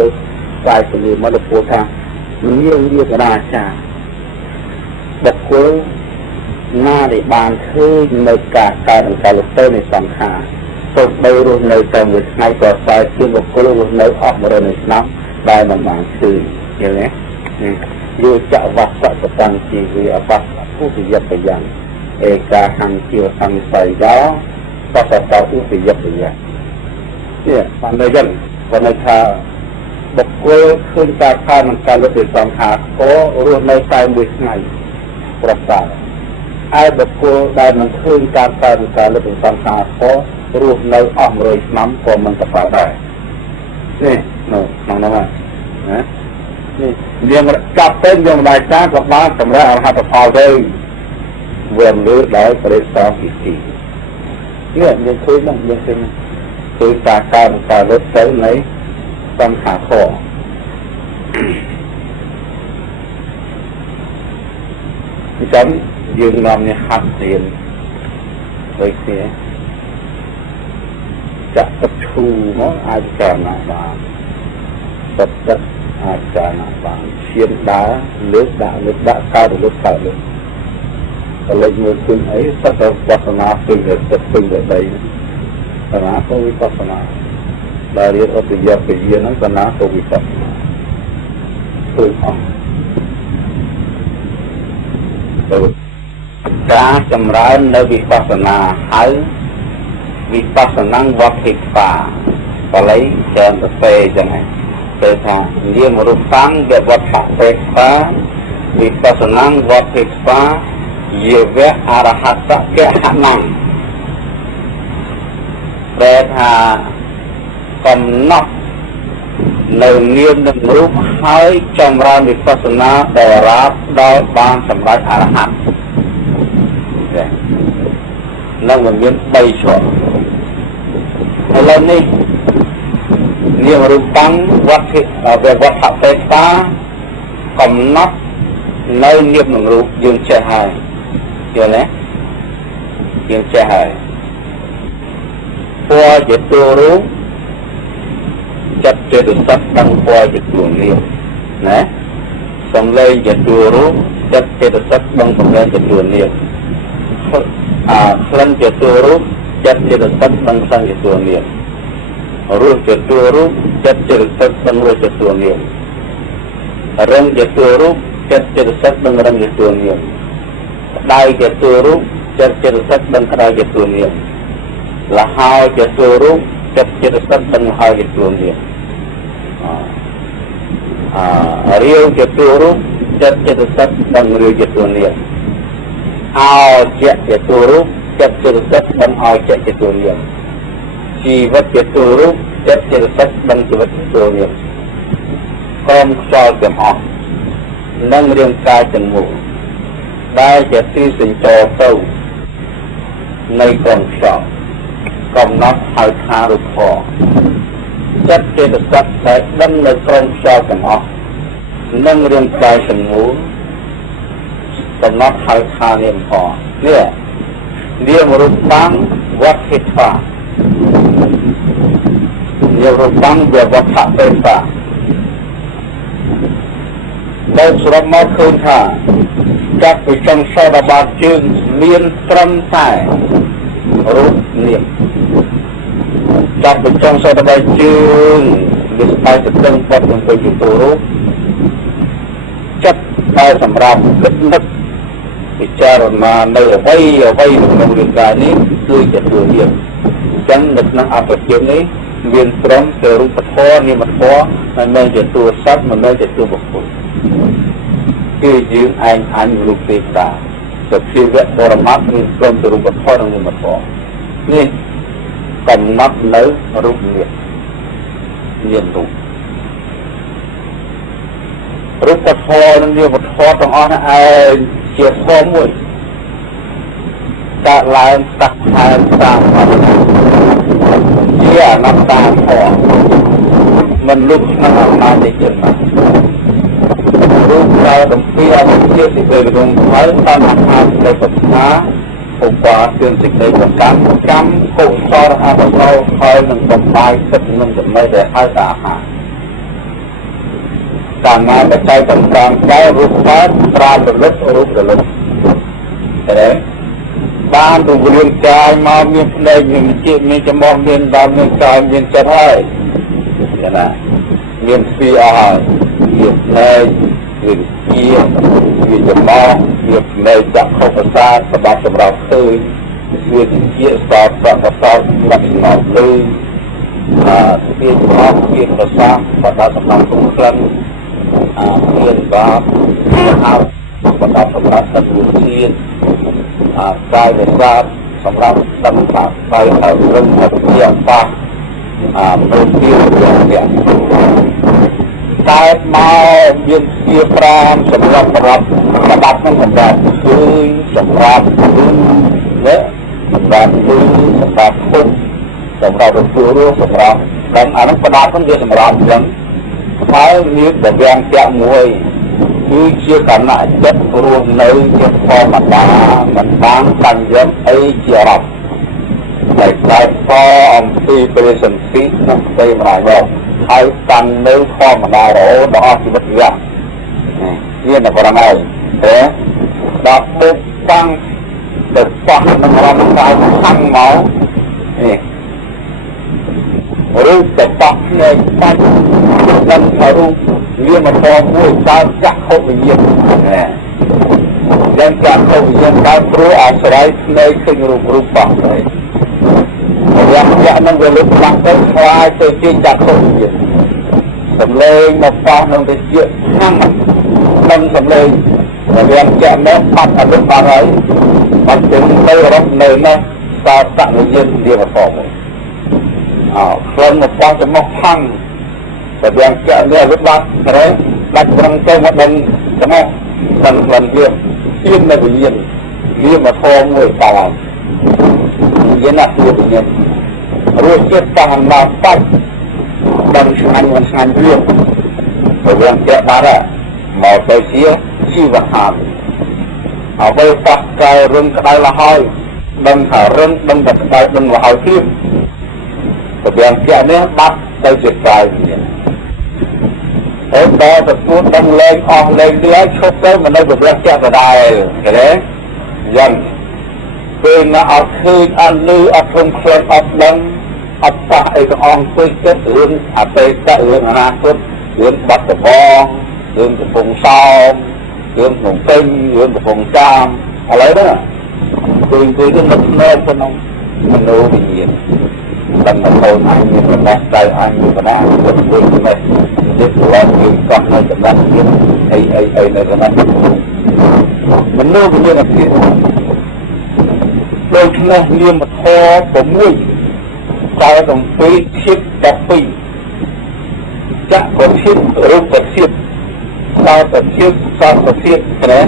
លើកាយពលមកដល់ពួកថាមានវាកណាចាបុគ្គលណាដែលបានឃើញនៅការកើតនិងការលុបទៅនៃសង្ខារទៅបីរស់នៅតែមួយថ្ងៃក៏ស្អាតជាបុគ្គលរស់នៅអស់100នៃឆ្នាំដែលមិនបានឃើញឃើញទេយោចវស្សកតាំងជីវិអបពុទ្ធយបយ៉ាងឯកាហង្គាសង្ស័យដោបតតឧបយបយ៉ាងនេះបានន័យយ៉ាងគាត់ថាបុគ្គលឃើញការកើតនិងការលុបទៅសង្ខារក៏រស់នៅតែមួយថ្ងៃប្រសើរហើយបុគ្គលដែលមិនឃើញការកើតនិងការលុបទៅសង្ខារក៏រស់នៅអស់100ឆ្នាំក៏មិនប្រសើរដែរនេះនៅក្នុងនោះណានេះយើងចាប់ទៅយើងមិនដែរចាក៏បានសម្រាប់អរហត្តផលទៅវាលើដោយបរិស័ទវិធីនេះយើងឃើញហ្នឹងយើងឃើញគឺការកើតនិងការលុបទៅនៃសង្ខារខអញ្ចឹងយើងនាំនេះហាត់រៀនដូចគ្នាចាក់ទឹកឈូមកអាចចារណាបានទឹកអាចចារណាបានឈាមដើរលើកដាក់កើតលើកកើតលើកតែលេចមើលឃើញអីទឹកទៅវត្តនាពេញទៅទឹកពេញទៅដីបណ្ណាទៅវិបស្សនាដែលរៀនឧបយបយាហ្នឹងបណ្ណាទៅវិបស្សនាគឺអស់ការចម្រើននៅវិបស្សនាហើយវិបស្សនាវត្តិកាបល័យច្រើនទៅពេចឹងហ្នឹងគេថានាមរូបាំងវវត្តពេកាវិបស្សនាវត្តិកាយវៈអរហតកៈហណੰប្រែថាកំណត់នៅនាមនិងរូបហើយចម្រើនវិបស្សនាដល់រាបដល់បានសម្រេចអរហន្តនឹងមាន3ជាប់ឥឡូវនេះនាមរូបាំងវត្តពេកាកំណត់នៅនាមនិងរូបយើងចេះហើយយល់ទេយើងចេះហើយពណ៌ជាតួរូបចិត្តចេតសិកដឹងពណ៌ជាតួនាមណាសំឡេងជាតួរូបចិត្តចេតសិកដឹងសំឡេងជាតួនាមក្លិនជាតួរូបចិត្តចេតសិកដឹងក្លិនជាតួនាមរសជាតួរូបចិត្តចេតសិកដឹងរសជាតួនាមរឹងជាតួរូបចិត្តចេតសិកដឹងរឹងជាតួនាមក្តៅជាតួរូបចិត្តចេតសិកដឹងក្តៅជាតួនាមលហើយជាតួរូបចិត្តចេតសិកដឹងលហើយជាតួនាមរាវជាតួរូបចិត្តចេតសិកដឹងរាវជាតួនាមអោជាតួរូបចិត្តចេតសិកដឹងអោជាតួនាមជីវិតជាតួរូបចិត្តចេតសិកដឹងជីវិតជាតួនាមក្រុមខ្យល់ទាំងអស់និងរាងកាយទាំងមូលដែលជាទីសញ្ចរទៅនៃក្រុមខ្យល់កំណត់ហៅថារូបធម៌ចិត្តចេតសិកដែលដឹងនៅក្រុមខ្យល់ទាំងអស់និងរាងកាយទាំងមូលកំណត់ហៅថានាមធម៌នេះនាមរូបាំងវត្តិកានាមរូបាំងវត្តពេកាដោយសរុបមកឃើញថាចាប់ពីចុងសតបាតជើងមានត្រឹមតែរូបនាមចាប់ពីចុងសតបាតជើងវាស្បែកទៅដឹងបាត់នឹងទៅជារូបចិត្តតែសម្រាប់គិតនឹកពិចារណានៅអ្វីក្នុងរាងកាយនេះគឺជាតួនាមអញ្ចឹងនៅក្នុងអបជានេះមានព្រមទៅរូបធម៌នាមធម៌ហើយមិនជាតួសត្វមិនមែនជាតួបុគ្គលគឺយើងឯងអញរូបទេវតាសភាវៈបរមត្ថមានព្រមទៅរូបធម៌និងនាមធម៌នេះកំណត់នៅរូបនាមរូបធម៌និងនាមធម៌ទាំងអស់នេះឯងជាធម៌មួយកើតឡើងស្ដាប់ហើយតាមអត់ជាអនត្តាធម៌មិនលុបក្នុងអំណាចនៃចិត្តមករូបដែលបំពេញអវិជ្ជាទីពេលក្នុងហើយតាមអាហារនៃបញ្ញាឧបាទានសេចក្តីប្រកាន់កម្មកុសលអបសរហើយនឹងបំបាយទឹកនឹងចំណីដែលហៅថាអាហារ កាលណាបច្ច័យទាំង5ដែររូបកើតប្រារលឹករូបរលឹកទេបានពង្រៀនកាយមកមានភ្នែកមានជាតិមានច្រមុះមានដើមមានកាយមានចិត្តហើយណាមានស្ពីអស់ហើយមានភ្នែកមានជាតិមានច្រមុះមានភ្នែកចក្ខុប្រសាទសម្រាប់ឃើញមានជាតិសោតប្រសោតលក្ខណៈឃើញស្ពាយច្រមុះមានប្រសាទសម្រាប់ក្លិនមានបាបមានអោបសម្រាប់ទឹកវិជាតិកាយវិសាទសម្រាប់ដឹងថាទៅហើយរឹងទៅជាប៉ះមើលពីយ៉ាងតែមកមានជា5សម្រាប់ប្រដាប់នឹងសម្រាប់គឺសម្រាប់គឺណាសម្រាប់គឺសម្រាប់ពុកសម្រាប់ទទួលរស់សម្រាប់ដឹងអានោះប្រដាប់ហ្នឹងវាសម្រាប់អញ្ចឹងហើយមានប្រវាំងចាក់មួយគឺជាកណ្ណៈចិត្តរស់នៅជាធម្មតាមិនបានតាំងយកអីជាអារម្មណ៍តែតែតអំពីព្រះសន្តិក្នុងផ្ទៃម្ដាយមកហើយតាំងនៅធម្មតារហូតដល់ជីវិតវាមានតែប្រមាណទេដល់ពុកតាំងទៅប៉ះនឹងរំកាយខាងមកនេះរូបទៅប៉ះគ្នាបាច់ដឹងថារូបមានមកផងមួយតើចាក់ខុសវិញ្ញាណយ៉ាងចាក់ខុសវិញ្ញាណតើព្រោះអាស្រ័យភ្នែកឃើញរូបប៉ះទៅយ៉ាងចាក់នឹងវាលុបបាក់ទៅខ្លាយទៅជាចាក់ខុសវិញ្ញាណសំឡេងមកប៉ះនឹងទៅជាខាងដឹងសំឡេងយ៉ាងចាក់នោះបាត់អត់បាត់ហើយបាត់ទៅទៅរត់នៅនោះតើចាក់វិញ្ញាណវាមកផងខ្លឹមមកប៉ះទៅមកខាងតែយ៉ាងចាក់នេះលុបបាត់ទេដាច់ប្រឹងទៅមកដឹងចំមកដឹងខ្លឹមវាទៀននៅវិញ្ញាណវាមកផងមួយតើវិញ្ញាណគឺវិញ្ញាណរសជាតិតាមមកបាច់ដឹងឆ្ងាញ់មិនឆ្ងាញ់វាតែយ៉ាងចាក់បាត់មកទៅជាជីវហាមអ្វីប៉ះកែរឹងក្តៅលហើយដឹងថារឹងដឹងថាក្តៅដឹងលហើយទៀតតែយ៉ាងចាក់នេះបាត់ទៅជាកាយវិញ្ញាណហើយដល់ទទួលដឹងលែងអស់លែងទៀតឈប់ទៅមិននៅប្រព្រឹត្តចាក់ដដែលឃើញទេយ៉ាងពេលណាអត់ឃើញអត់លឺអត់ព្រមខ្លាចអត់ដឹងអត់ប៉ះអីទាំងអស់ពេកចិត្តរឿងអតីតរឿងអនាគតរឿងបាត់ដំបងរឿងកំពង់សោមរឿងក្នុងពេញរឿងកំពង់ចាមឥឡូវហ្នឹងគឺទៅនៅក្នុងមនោវិញ្ញាណដឹងថាកូនអញមានបណ្ដាស្ដៅអញមានបណ្ដាគាត់វិញនេះទៀតព្រោះយើងកោះនៅចំណុចទៀតអីនៅចំណុចមនោវិញ្ញាណភាពដូចនេះនាមធម៌6តែទាំងពីរឈិត12ចាក់ក៏ឈិតរូបក៏ឈិតសោតឈិតសោតឈិតណា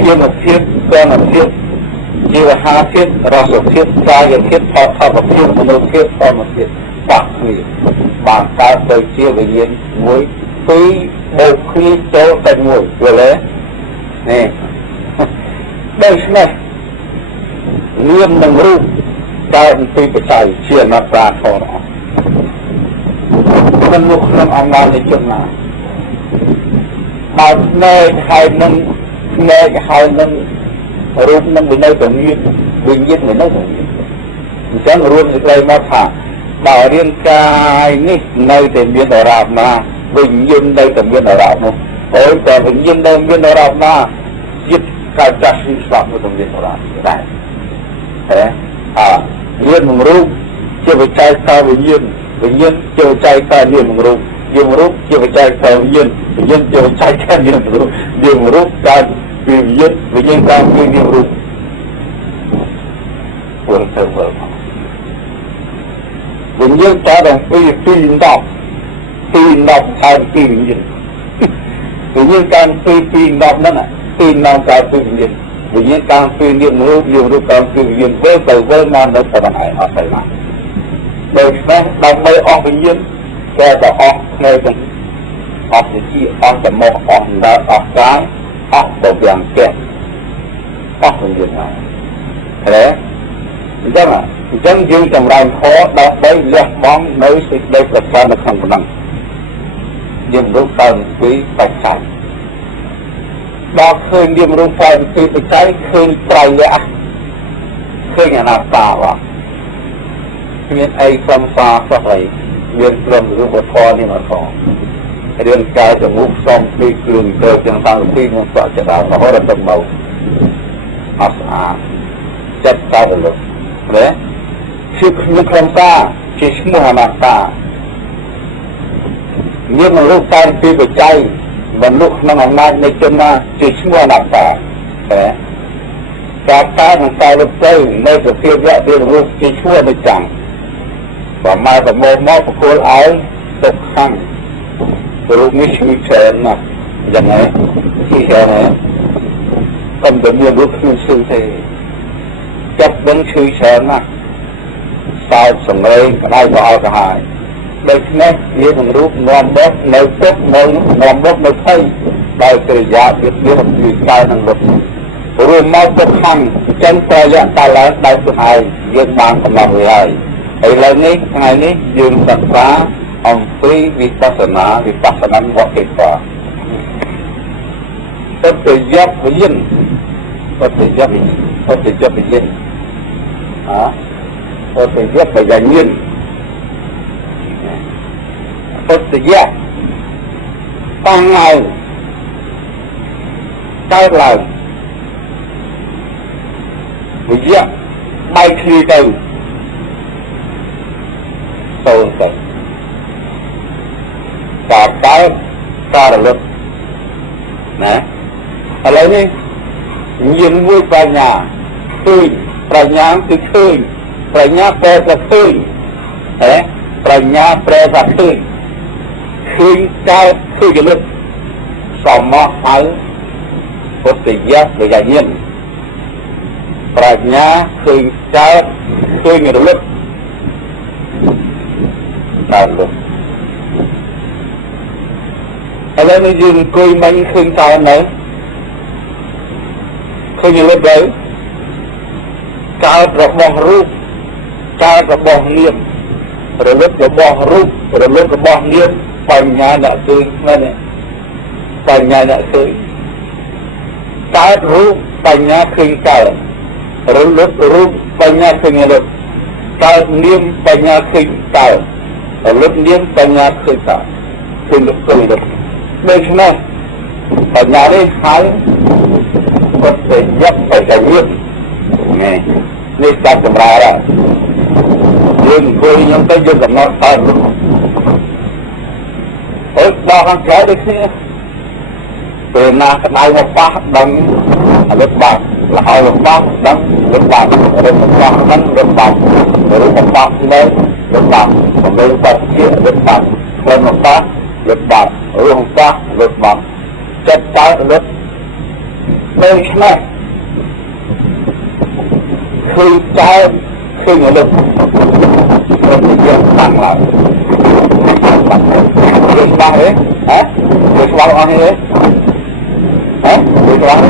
ជាមភាពកនភាពជីវហាភាពរសភាពកាយភាពផតថភាពមនុស្សភាពធម្មភាពបាក់គ្នាបានកើតទៅជាវិញ្ញាណមួយពីរបូកគ្នាចូលតែមួយយល់ទេនេះដូច្នេះនាមនឹងរូបកើតពីបច្ច័យជាអនត្រាធម៌មិនមកក្នុងអំណាចនៃជនណាហើយភ្នែកហើយនឹងភ្នែកហើយនឹងរូបនឹងវានៅតែមានវិញ្ញាណវានៅតែមានអញ្ចឹងរួមសេចក្តីមកថាបើរាងកាយនេះនៅតែមានអារម្មណ៍ណាវិញ្ញាណនៅតែមានអារម្មណ៍នោះអូយតែវិញ្ញាណនៅមានអារម្មណ៍ណាចិត្តកាយចាស់ស្លាប់ទៅមានអារម្មណ៍ដែរមាននឹងរូបជាបច្ច័យតវិញ្ញាណវិញ្ញាណជាបច្ច័យតមាននឹងរូបយើងរូបជាបច្ច័យតវិញ្ញាណវិញ្ញាណជាបច្ច័យតមានរូបយើងរូបកើតពីវិញ្ញាណកើតពីមានរូបព្រោះទៅមើលវិញ្ញាណកើតពី10ហើយពីវិញ្ញាណវិញ្ញាណកើតពី10ហ្នឹងពី10កើតពីវិញ្ញាណវិញ្ញាណកើតពីមានរូបយើងរូបកើតពីវិញ្ញាណទៅមកនៅតែបានអត់ទៅណាដូច្នេះដើម្បីអស់វិញ្ញាណតែអស់ផ្នែកទាំងអស់វិជាអស់ចំមកអស់ដើរអស់កាយអស់ទៅយ៉ាងចេះអស់វិញ្ញាណហើយទេអញ្ចឹងយើងចម្រើនធម៌ដើម្បីលះបង់នៅសេចក្តីប្រសាទនៅក្នុងប៉ុណ្ណឹង យើងរូបតាមពីបច្ច័យដល់ឃើញយើងរូបតាមពីបច្ច័យឃើញត្រៃលក្ខឃើញអនត្តាវមានអីសំសាសោះអីមានព្រមរូបធម៌នេះមកផងរៀនកាយចមុខសំពីគ្រឿងទៅទាំងតាមពីនឹងសច្ចតាមហរតមកអស្អាតចិត្តតើលោកណាជាខ្ញុំខ្លំតាជាឈ្មោះអនត្តាមានរូបតាមពីបច្ច័យមនុស្សក្នុងអំណាចនៃជនណាជាឈ្មោះអនត្តាណាការកើតនឹងកាយរូបទៅនៅសភាពវៈវារូបជាឈ្មោះអនិច្ចំបើមកប្រមូលមកប្រគល់ឲ្យទុកខាងរូបនេះឈឺច្រើនណាស់យ៉ាងណាឈឺច្រើនណាស់កំដមានរូបខ្ញុំឈឺទេចាប់ដឹងឈឺច្រើនណាស់សោកសម្រេងក្តៅក៏អល់កាហាយដូច្នេះវានឹងរូបនាំបត់នៅទុកនៅនាំបត់នៅភ័យដោយកិរិយាវាមានពីកាយនឹងលុបរួមមកទុកខាងចិនប្រយ័ត្នតែឡើងដោយខ្លួនឯងយើងបានកំណត់វាហើយឥឡូវនេះថ្ងៃនេះយើងសិក្សាអំពីវិបស្សនាវកេតាទុតិយវិញ្ញាណទុតិយវិញ្ញាណទុតិយវិញ្ញាណទុតិយវិញ្ញាណទុតិយតាំងឡើងកើតឡើងវិញ្ញាណបែកគ្នាទៅសូន្យទៅការកើតការរលត់ណាឥឡូវនេះមានមួយបញ្ញាឃើញបញ្ញាគឺឃើញបញ្ញាប្រែថាឃើញហ៎បញ្ញាប្រែថាឃើញឃើញកើតឃើញរលត់សមមកហៅពុទ្ធយៈវិញ្ញាណប្រាជ្ញាឃើញកើតឃើញរលត់កើតលុបឥឡូវនេះយើងអង្គុយមិញឃើញតើនៅឃើញលុបទៅកើតរបស់រូបកើតរបស់នាមរលត់របស់រូបរលត់របស់នាមបញ្ញាអ្នកឃើញមែនទេបញ្ញាអ្នកឃើញកើតរូបបញ្ញាឃើញកើតរលត់រូបបញ្ញាឃើញរលត់កើតនាមបញ្ញាឃើញកើតរលត់នាមបញ្ញាឃើញកើតឃើញលុបឃើញលុបដូច្នេះបញ្ញានេះហៅពុទ្ធយៈបញ្ញានេះចាប់សម្រាប់ហើយយើងអង្គុយខ្ញុំទៅយើងកំណត់កើតដល់ខាងក្រៅដូចគ្នាពេលណាក្តៅមកប៉ះដឹងរត់បាត់លហើយមកប៉ះដឹងរត់បាត់រត់មកប៉ះដឹងរត់បាត់រត់មកប៉ះនៅរត់បាត់ទៅបាត់ជារត់បាត់ទៅមកប៉ះរត់បាត់រងប៉ះរត់បាត់ចិត្តតើរត់ដូច្នេះឃើញតើឃើញរត់រត់យកតាំងឡើងយើងច្បាស់ទេហ៎យើងច្បាស់អស់ទេហ៎យើងច្បាស់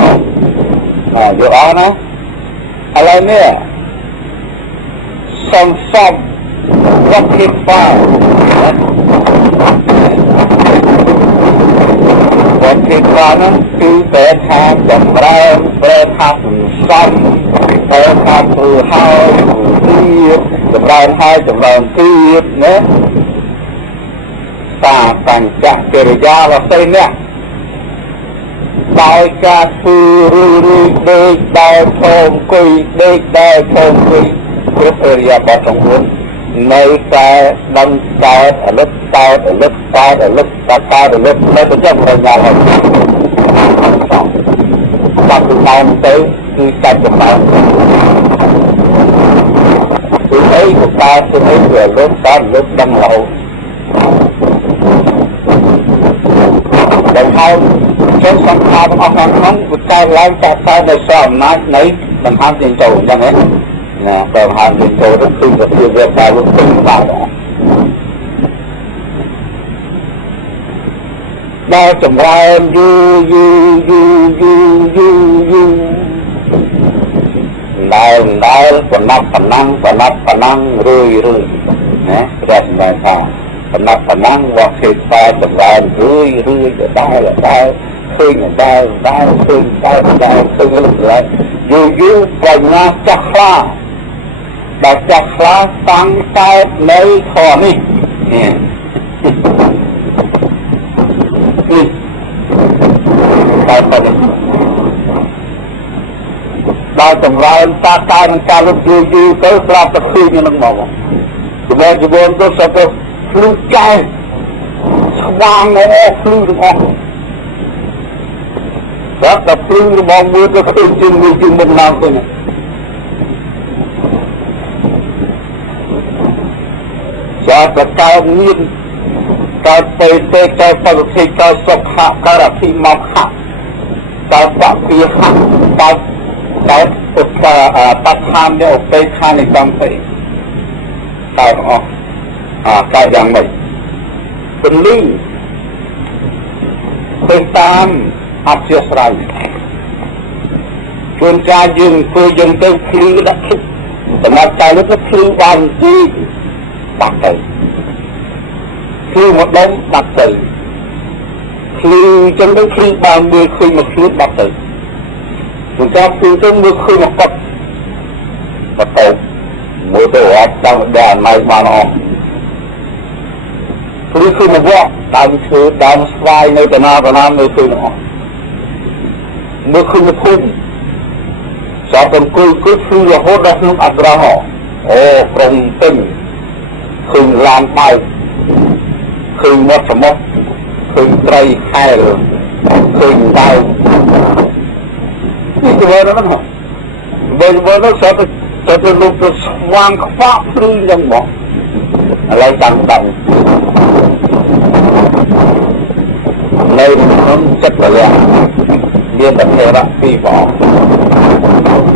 យកអស់ណាឥឡូវនេះសំវត្តគេបាវត្តគេបានោះគឺតែថាចម្រើនប្រែថាសំប្រែថាព្រឺហើយទៀតចម្រើនហើយចម្រើនទៀតណាតាបញ្ចកិរិយាវសេនេះដោយការធ្វើរឿយដេកដោយធំអង្គុយដេកដោយធំអង្គុយគ្រប់អរិយាបថទាំង4នៅតែដឹងកើតអលឹកកើតអលឹកកើតអលឹកកើតអលឹកនៅតែចាំបញ្ញាហើយបាត់ទៅទៅគឺកាច់ចម្រើនគឺអីក៏កើតទៅអីគឺអលឹកកើតអលឹកដឹងរហូតដែលហើយចូលសង្ខាររបស់ខាងក្នុងវាកើតឡើងតទៅដោយសារអំណាចនៃដង្ហើមចេញចូលអញ្ចឹងណាបើដង្ហើមចេញចូលទៅគឺសភាពវាកើតទៅបាទដល់ចម្រើនយូដែលបណ្ណាប់បណ្ណាំរឿយណាព្រះសម្ដែងថា Phần nắp phần năng hoặc thịt phai phần đào rươi đau khơi đau khơi lại dù và nhà chắc la đã chắc la tăng tay lấy thò đi tay phần đau tầm lại ta tay ta lúc dù tới ra tập khi như nó màu chúng tôi sẽ có flu cay vàng nó flu được không đó tập flu mong muốn cho khơi chừng một năm thôi này cho cả cao nhiên cao tê cao phật thị cao sọc hạ cao đặc thị mọc hạ cao phạm vi hạ cao bắt tham để ổn tê tham để cầm thị cao đó cao dạng nàyเป็นลิงเป็นตามอัศยศัยส่วนการยิงคือยิงเต็มคลื่นดักแต่มาใจแล้วก็คลื่นบางที่ดักเตยคลื่นหมดล้มดักเตยคลื่นจนต้องคลื่นบางมือคลื่นมาคลื่นดักเตยส่วนการคลื่นจนมือคลื่นมาปัดปัดเตยมือตัวอัดตั้งแดนไม่มาหนอคือคือมันว่าตามคือตามสไลในแต่นาแต่น้ำในคือเนาะเมื่อคือมันพุ่งสอบเป็นคือเราโหดได้นุ่มอัตราห่อโอ้ตรงตึงคือลานไปคือมดสมดคือไตรแค่เลยคือดาวนี่คือว่านั่นเหรอเบอร์นั้นสอบเป็นลูกตัววางคว้าพลื้ยังบอกอะไรต่างในน้ำจัดเลยเรียนแบบเทระปีบอก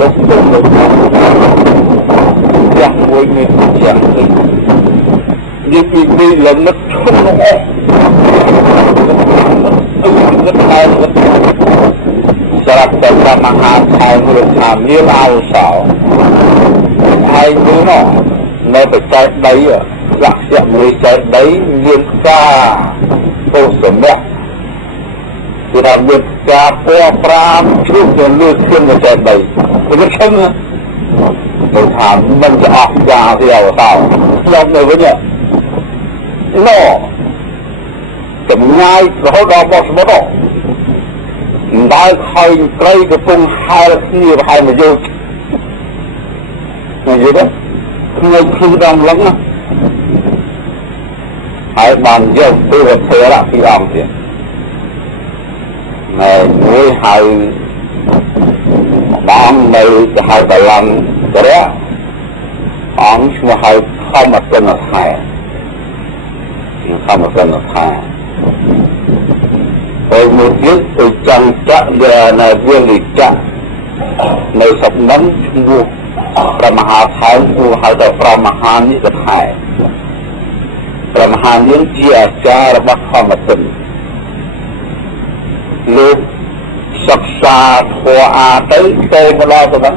ยกตัวลงยังมวยมีเสียงอีกยิ่งมีลมนัดชุ่มลงนัดตายนัดสลับแต่ละมหาชายมือทำเยี่ยมเอาสาวไอ้นี่เนาะในปัจจัยใดอ่ะหลักเสียมือใจใดเยี่ยมกาโตสมบัติที่ทำเรื่องการปราบปรามช่วยเงินเลือดขึ้นมาใจใดเป็นเช่นนั้นเราถามมันจะออกยาที่เราเศร้าลองเลยวะเนี่ยน่อจะง่ายเขาดอกบอสมดได้ใครใกล้กับปุ่งหายนี่หายมาเยอะอย่างนี้นะเงินคือดำลังนะหายบานเยอะตัวเทระที่อ่างเสียมวยหายบ้านในหายตะลังก็ได้อ่างช่วยหายเข้ามาเป็นหน้าไทยเข้ามาเป็นหน้าไทยไปมือยึดไปจังจะเดินในเรื่องลิจังในสัปดาห์ชั่วประมหาไทยผู้หายแต่ประมหานิสไทยประมหานี้เจียจาระบักเข้ามาเป็นลูกศึกษาทัวอาเต้มาแล้วตรงนั้น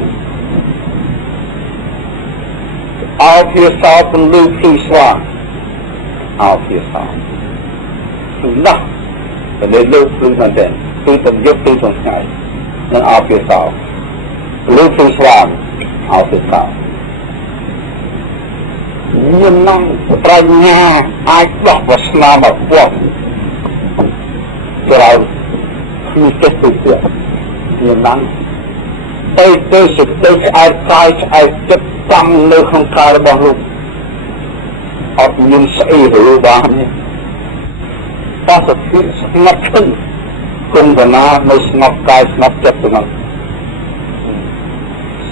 เอาเพียสาวเป็นลูกคือสว่างเอาเพียสาวคือนักแต่ในลูกคือมันเด่นคือต้องยกคือต้องใช้นั่นเอาเพียสาวลูกคือสว่างเอาเพียสาวยิ่งนั่งปราญญาไอ้ดอกวัฒนาแบบพวกเรามีเจ็ดตัวยิ่งนั่งเตยสุดเตยไอ้กายไอ้จับตั้งในของกายบางลูกอดยินใส่หรือบางนี่ถ้าสติสงบขึ้นกุมภนาไม่สงบกายสงบจิตตรงนั้น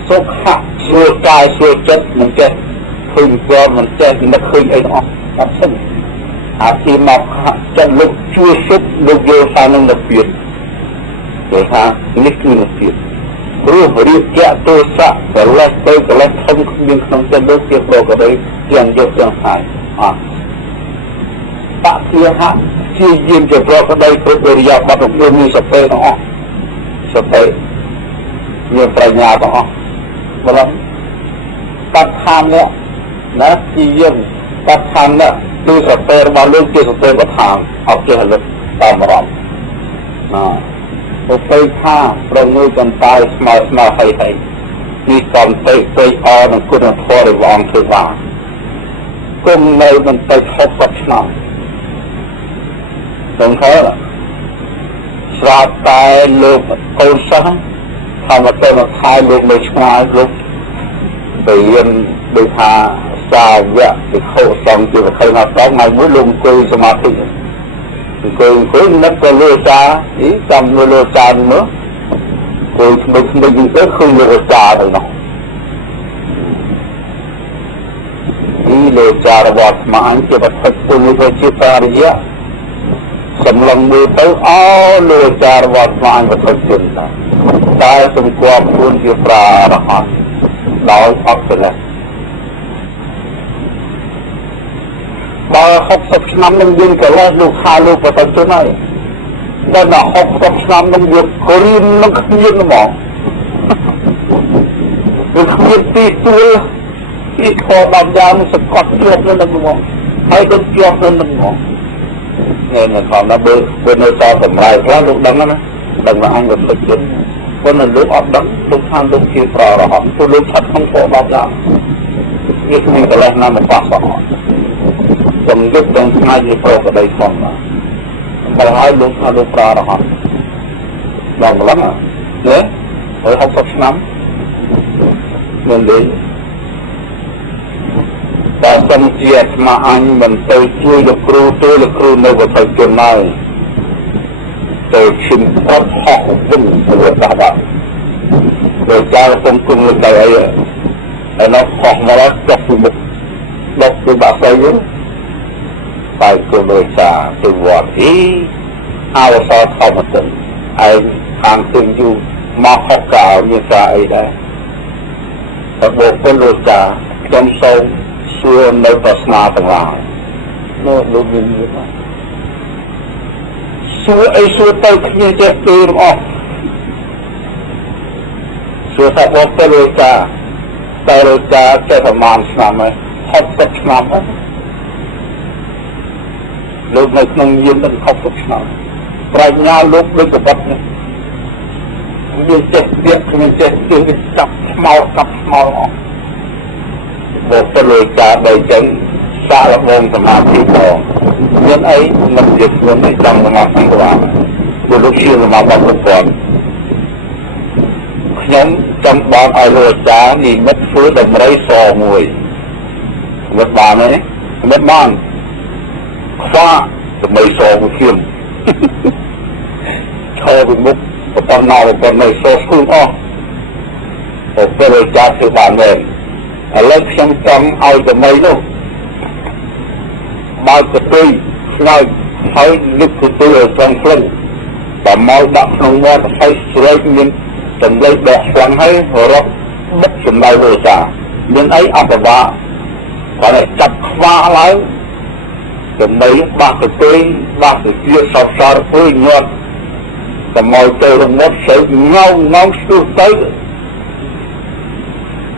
สุขะช่วยกายช่วยจิตมันเจ็บคืนตัวมันเจ็บมันคืนไอ้น้องนั่นซึ่งอาทิตย์มาจะลุกช่วยชุบลุกโยธานังนับเปลี่ยนโดยฮะนี่คือนับเปลี่ยนรู้เรียกแก่ตัวสะแต่ละตัวแต่ละทำเรื่องทำจะลุกเกี่ยวกับอะไรอย่างยกอย่างหายปะเทียฮะที่ยิมจะพอก็ได้ตัวเรียบมาตรงนี้มีสเปรย์ต้องสเปรย์มีปริญญาต้องมาแล้วตัดทานเนี่ยนะที่ยิมตัดทานเนี่ย គឺសរសេររបស់លោកជាសរសេរបឋមអត់ចេះលឹកតាមអារម្មណ៍ទៅពេកថាប្រងើយកន្តើយស្មើហើយនេះសំតិពេកអនឹងគុណធម៌របស់អង្គធ្វើបានគុំនៅបន្តិច60ឆ្នាំដឹងទេស្រាប់តែលោកកូនសិស្សធម្មតាមកខែលោកនៅឆ្ងាយលោកទៅរៀនដូចថាសាវៈពិខុសង្ឃជាខែណាដល់ថ្ងៃមួយលោកអង្គុយសមាធិអង្គុយនឹកទៅលើចាចាំលើចាមើលគួយស្មិចទៅឃើញលើចាទៅនោះនេះលើចារបស់ស្មាអញជាបទពុទ្ធមួយជាបរិយៈសម្លឹងមើលទៅលើចារបស់ស្មាអញបទជនតែសម្គាល់ខ្លួនជាប្រារហ័សដោយអត់ទេបើ60ឆ្នាំនឹងយើងកន្លះលោកខាលោកបទជនហើយដល់60ឆ្នាំនឹងយកគ្រៀននឹងគ្មានហ្មងវាគ្មានទីទួលទីខដល់យ៉ាងសកត់ជាប់នៅនឹងហ្មងហើយទៅជាប់នៅនឹងហ្មងនៅខំដល់បើនៅសល់តម្លៃខ្លះលោកដឹងណាដឹងថាអញក៏ទឹកចិត្តប៉ុន្តែលោកអត់ដឹងលោកថាលោកជាប្ររហ័សព្រោះលោកឆាត់ក្នុងខដល់យ៉ាងវាគ្មានកន្លះណាមកប៉ះសោះចំយុទ្ធទាំងថ្ងៃនេះប្រកបដោយផងបើហើយលោកថាលោកប្ររហ័សដល់ម្ល៉េះណាហើយ60ឆ្នាំមិនទេតែសំជាស្មាអញមិនទៅជួយលោកគ្រូទៅលោកគ្រូនៅវត្តជនហើយទៅឈិនអត់ហោះវិញទៅដល់ដល់ដោយការកំពុងទៅអីហើយនោះហោះមកដល់ចុះពីមុខដល់ពីបាក់ស្អីវិញតែក៏ដោយសារទៅវត្តអវសរធម្មទិនឯងខាងទិញយូរមកហុកកៅមានសារអីដែរតែបុគ្គលលោកចាខ្ញុំសូមសួរនៅប្រស្នាទាំងឡាយនោះលោកមានសួរអីសួរទៅគ្នាចេះពីរអស់សួរថាបុគ្គលលោកចាតែលោកចាចេះប្រមាណឆ្នាំហើយ60ឆ្នាំហើយលោកនៅក្នុងយានដល់60ឆ្នាំប្រាជ្ញាលោកដូចកបិតនេះវាចេះទៀតគ្មានចេះទៀតវាចាប់ស្មោកាប់ស្មោអស់បើទៅលើការបីចឹងសាកល្បងសមាធិផងមានអីមិនជាខ្លួនឯងចង់សមាធិបានព្រោះលោកជាសមាធិរបស់គាត់ខ្ញុំចង់បានឲ្យលោកអាចារ្យនិមិត្តធ្វើតម្រៃសមួយមិនបានទេមិនបានខ្វាដើម្បីសងខ្ញុំឈរពីមុខប៉ុណ្ណោប៉ុណ្ណេះសស្គូអស់ទៅពេលចាត់ទៅបានមែនឥឡូវខ្ញុំចង់ឲ្យដើម្បីនោះបើកទៅស្ងើចហើយលឹកទៅឲ្យត្រង់ផ្លឹងតែមកដាក់ក្នុងមាត់ហើយស្រែកមានសម្លេងដកខ្លាំងហើយរត់បិទសម្ដៅលើចាមានអីអបបាគាត់ឲ្យចាប់ខ្វះឡើងដើម្បីបាក់ទៅបាក់ទៅជាសោកសៅធ្វើញាត់តែមកទៅរងត់ស្រូវងងស្ទុះទៅ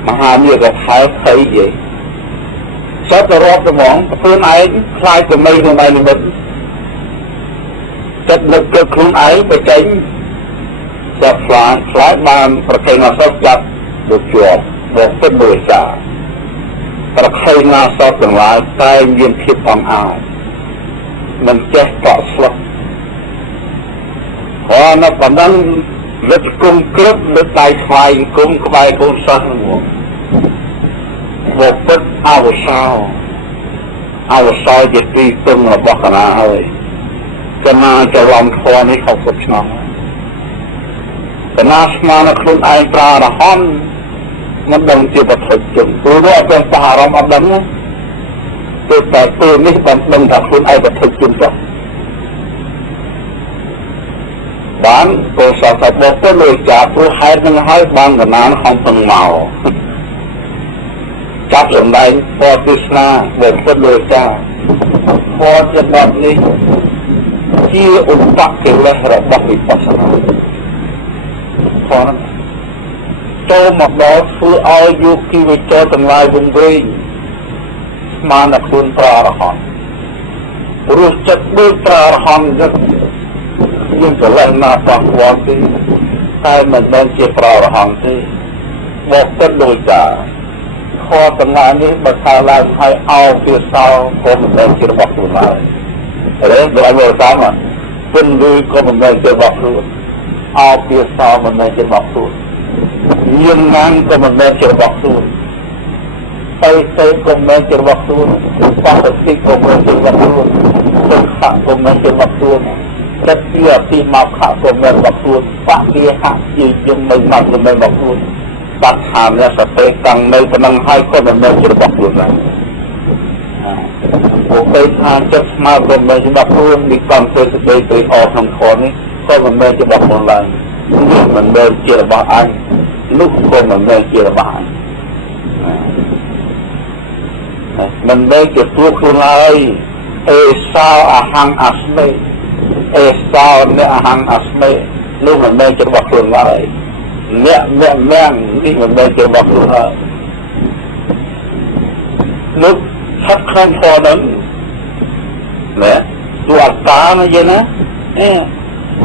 មហាមាក៏ខែភ័យយេចុះទៅរត់ទៅហ្មងខ្លួនឯងខ្លាចទៅមិនក្នុងដៃនិមិត្តចិត្តនឹកទៅខ្លួនឯងទៅចេញចាប់ខ្លាចបានប្រកេណអសត់ចាប់ដូចជាប់មកទៅមើលចាប្រកេណអសត់ទាំងឡាយតែមានភាពអង្អាចមិនចេះតក់ស្លុកនៅប៉ុណ្ណឹងលឹកគុំក្រឹបលឹកដៃខ្វាយគុំក្បែរកូនសិស្សហ្នឹងមកពិតអវសោជាទីពឹងរបស់កណាហើយកណាច្រឡំធម៌នេះ60ឆ្នាំកណាស្មានខ្លួនឯងប្រារហ័នមិនដឹងជាបទជុំព្រោះអត់មានអារម្មណ៍អត់ដឹងទេតែពេលនេះបានដឹងថាខ្លួនឯងបទជុំចុះបានក៏សតបទៅលើចាព្រោះហេតុនឹងហើយបានកណានខំពឹងមកចាប់សម្ដែងពរទស្សនាបើទៅលើចាពរចំណត់នេះជាឧបកិលេសរបស់វិបស្សនាផងចូលមកដល់ធ្វើឲ្យយោគីវិចរទាំងឡាយវង្វេងស្មានតែខ្លួនប្រអរហន្ត รู้จักด้วยตราหอนกันยิ่งจะเล่นหน้าปากวางที่ใครมันเป็นเจ็บตราหอนที่บอกกันโดยจ่าพอตำนานนี้บัตรลายให้เอาเสียสาวคนมันเป็นเจ็บบอกตัวลายอะไรเดี๋ยวเราซ้ำอ่ะเป็นดูก็มันเป็นเจ็บบอกตัวเอาเสียสาวมันเป็นเจ็บบอกตัวยังงั้นก็มันเป็นเจ็บบอกตัวไปก็มันเจ็บบอกตัวฟังติก็มันเจ็บบอกตัวเป็นขังก็มันเจ็บบอกตัวจะเสียที่มาขาดก็มันบอกตัวฟังที่หักที่ยังไม่มาก็มันบอกตัวตัดหามเนี่ยสเปกังในพนังให้ก็มันไม่จะบอกตัวนั้นโอเคทางจะมาเป็นมันจะบอกตัวมีความเคยสเปกไปออกทางคอนี้ก็มันไม่จะบอกตัวนั้นมันเดินเกี่ยวกับอันลูกก็มันไม่เกี่ยวกับอันมันไม่เกี่ยวกับตัวคุณเลยสาวอาหังอัสเมสาวเนี่ยอาหังอัสเมลูกมันไม่จะบอกตัวเลยเนี่ยนี่มันไม่จะบอกตัวเลยลูกชัดขั้นพอนั้นเนี่ยตัวตานะยันนะ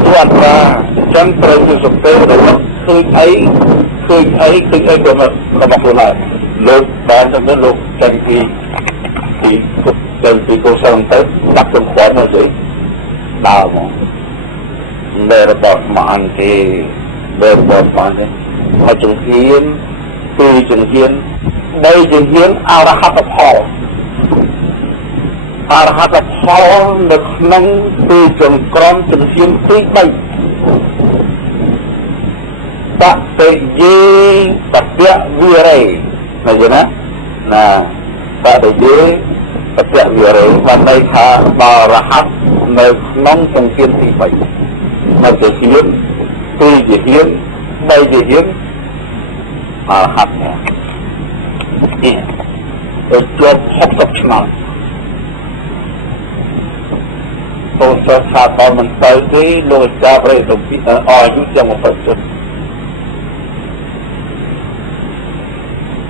ตัวตาจำเป็นจะสมเป็นแต่ว่าเคยไอ้ก็มาบอกตัวเลยลูกบ้านจะเป็นลูกจังที่กูส่งไปดักตรงขวามาสิดาวมั้งเดินบอดมันที่เดินบอดมันเนี่ยพอจึงเฮียนปีจึงเฮียนได้จึงเฮียนอารหัตพออารหัตพอนึกนั่งปีจึงกรอนจึงเฮียนปีใบตะเตยีตะเปียวิเรนะจ๊ะนะตะเตยีตะเปียวิเรวันในขาบารหัตในน้องจึงเฮียนปีใบในจะเฮียนปีจะเฮียนใบจะเฮียนอาหัตเนี่ยจบ60 ឆ្នាំตัวสถาบันมันไปที่โลกจับเลยตัวพี่อายุยังไม่ถึง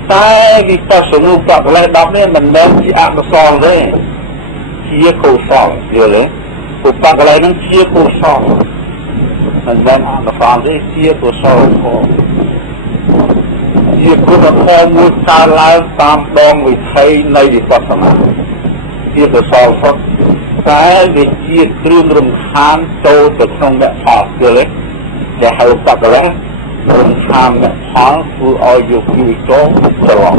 แต่วิปัสสนุกับอะไรดับเนี่ยมันแน่นที่อักษรเลยเชี่ยโคสองเยอะเลยอุปกรณ์อะไรนั้นเชี่ยโคสองมันแน่นอักษรเลยเชี่ยโคสองยี่คุณข้อมูลการไล่ตามดองวิธีในวิปัสสนาที่จะสอนสดแต่วิธีเครื่องรำคาญโตจะต้องแบบพอเกลือจะให้ตัดอะไรรำคาญแบบพอคือเอาอยู่คือโตตลอด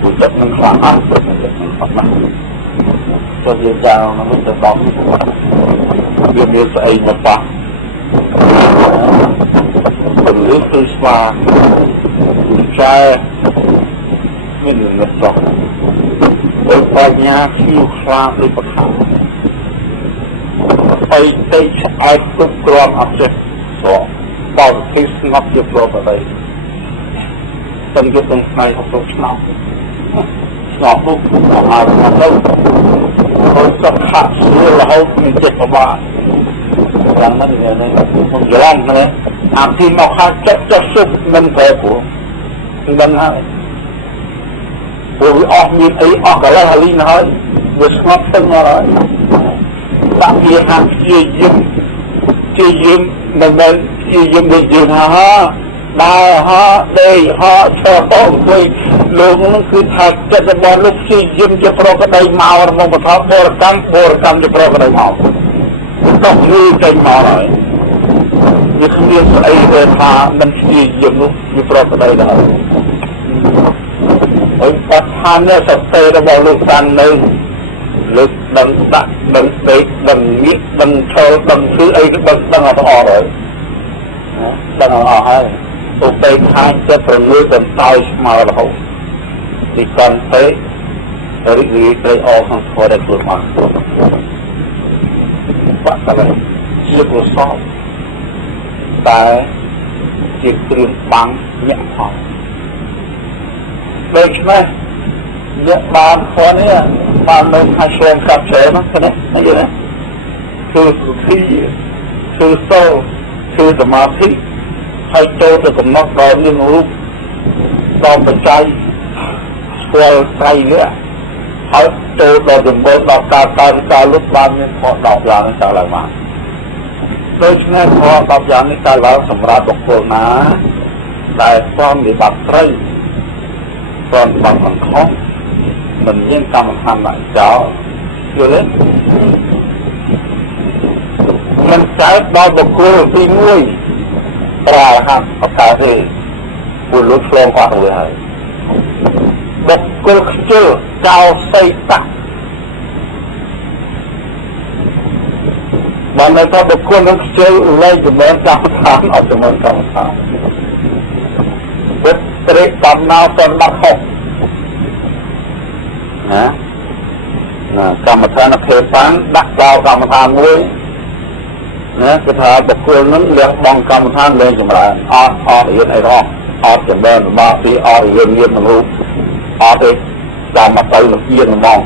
ผู้จัดมันขลังอันผู้จัดมันขลังตัวเดียวจะมันจะต้องเรียนใส่มาปะเป็นเรื่องที่สมาใจไม่เหนื่อยหรอกโดยปัญญาคิวคลาในประคับไปเตะไอ้ทุกกรอนอับเจ็บต่อตอนที่สงบเรียบร้อยไปตั้งยุคตั้งใน60 ឆ្នាំสงบปุ๊บมาแล้วเขาจะขาดเสียแล้วมันเจ็บประมาณอย่างนั้นอย่างนี้มันร้องเลยอาที่มาขาดจะสุกมันแพ้ผัวมันให้ผัวออกมีไอ้ออกอะไรฮาลีนะฮะวิสมัติตั้งอะไรบางทีหากที่ยืมมันเป็นที่ยืมได้ยืมฮะได้ฮะได้ฮะเช่าห้องด้วยลูกนั่นคือถ้าจะบอกลูกที่ยืมจะโปรกระไดเมาเราบอกว่าโบราณจะโปรกระไดเมาต้องยืมใจเมาเลยมีคำเรียกไอ้เดินทางมันที่ยืมลูกจะโปรกระไดเลยไอ้ประธานเนี่ยสัตย์เตะบอกลูกตันหนึ่งลูกดังดักดังเตะดังมิดังเชลดังซื้อไอ้ดังเอาต้องออกเลยดังเอาออกให้ตัวเตะข้างจะเป็นมือเป็นตายมาแล้วที่การเตะรีบไปออกทางพอได้ตัวมาปักอะไรเชี่ยวกระสอบแต่จิตเตรียมบังเนี่ยพอเป็นไหมเนี่ยบางคนเนี่ยบางเป็นให้ชวนกับเฉยมั้งคนนี้ไม่ใช่ไหมคือที่คือโซ่คือสมาธิให้โตจะกำหนดตอนเรื่องรูปตอนปัจจัยตัวใจเนี่ยเขา ចូលដល់ជំនួយដល់ការលុបបានមានខុស10យ៉ាងនេះកើតឡើងមកដូច្នេះខុស10យ៉ាងនេះកើតឡើងសម្រាប់បុគ្គលណាដែលស្មវិបត្តិត្រីស្មវិបត្តិបង្ខំមិនមានកម្មដ្ឋានដាក់ចោលយល់ទេមិនកើតដល់បុគ្គលទី1ប្រាហាប់អកាទេពលលុតឆ្លងអស់ទៅហើយបុគ្គលខ្ជិលចោលសីតៈបានតែបុគ្គលនឹងខ្ជិលលែងចំណេញកម្មដ្ឋានអត់ចំណេញកម្មដ្ឋានពុទ្ធត្រេកកំណោតបាត់ហុកណាកម្មដ្ឋានភេបានដាក់ចោលកម្មដ្ឋានមួយណាគឺថាបុគ្គលនឹងលះបង់កម្មដ្ឋានលែងចម្រើនអត់រៀនអីរហអត់ចម្រើនរបស់ពីអត់រៀនមានក្នុងរូបអត់ទេតាមមកទៅលំអៀនហ្មង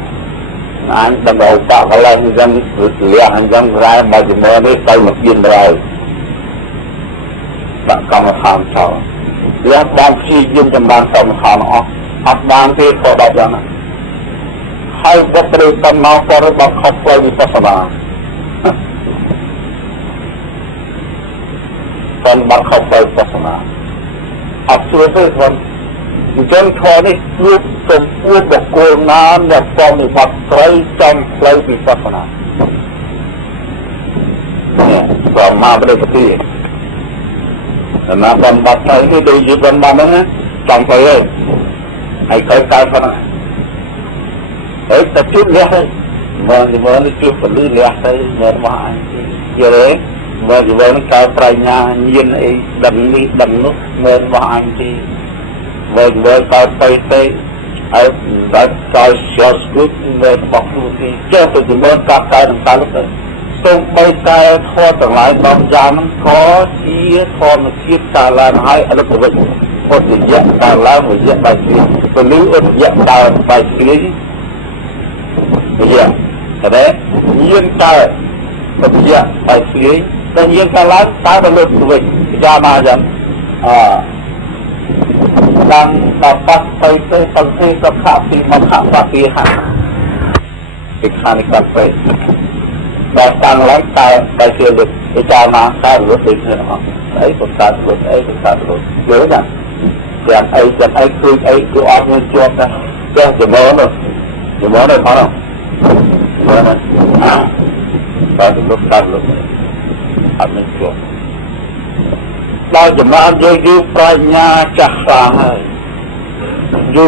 អញដឹងដល់បាក់កន្លែងអញ្ចឹងលះអញ្ចឹងរ៉ែមកចម្រើននេះទៅលំអៀនដែរដាក់កម្មដ្ឋានចោលលះបង់ព្យាយាមចម្រើនកម្មដ្ឋានអត់បានទេក៏ដល់យ៉ាងណាហើយបុគ្គលតំណក៏របស់ខុសផ្លូវវិបស្សនាបានបាត់ខុសផ្លូវវិបស្សនាអត់ស្រួលទេគាត់អញ្ចឹងខនេះជួបចំពោះបុគ្គលណាដែលស្មវិបត្តិត្រីចំផ្លូវវិបស្សនានេះប្រមាបរិបទាណាបានបាត់ទៅនេះដូចជាបានបានហ្នឹងណាចំទៅហើយហើយកើតប៉ុណ្ណាហើយតែជួបលះទៅមើលជួបពលឺលះទៅមើលមកអញយល់ទេមើលជីវិតនឹងកើតប្រាជ្ញាញៀនអីដឹងនេះដឹងនោះមើលមកអញទីមើលកើតទៅហើយដល់ចូលចូលស្គូតមើលរបស់ខ្លួនទីចុះទៅជីវិតកាត់កើតទៅទៅសូមបីតែធម៌ទាំងឡាយដល់យ៉ាងហ្នឹងក៏ជាធម្មជាតិកាលឡើងហើយអនុប្រវត្តិពុទ្ធយៈកាលឡើងវិយៈបាយស្រីពលឺឧបយៈដើរបាយស្រីវិយៈតែញៀនកើតវិយៈបាយស្រីតែញៀនកាលឡើងតើទៅលើវិញពិចារណាយ៉ាងđang đọc bắt tay tới phần thi tập khảo thì mà khảo và thì hẳn cái khả năng tập về và tăng lấy tay kia được cái cha mà ta được định rồi đó ấy còn ta được ấy còn ta được nhớ rằng chẳng ấy cứ ăn như chưa ta chưa chỉ mơ rồi phải không mơ này ta được ăn như chưa bao giờ mà anh vô phải nhà chặt phá vô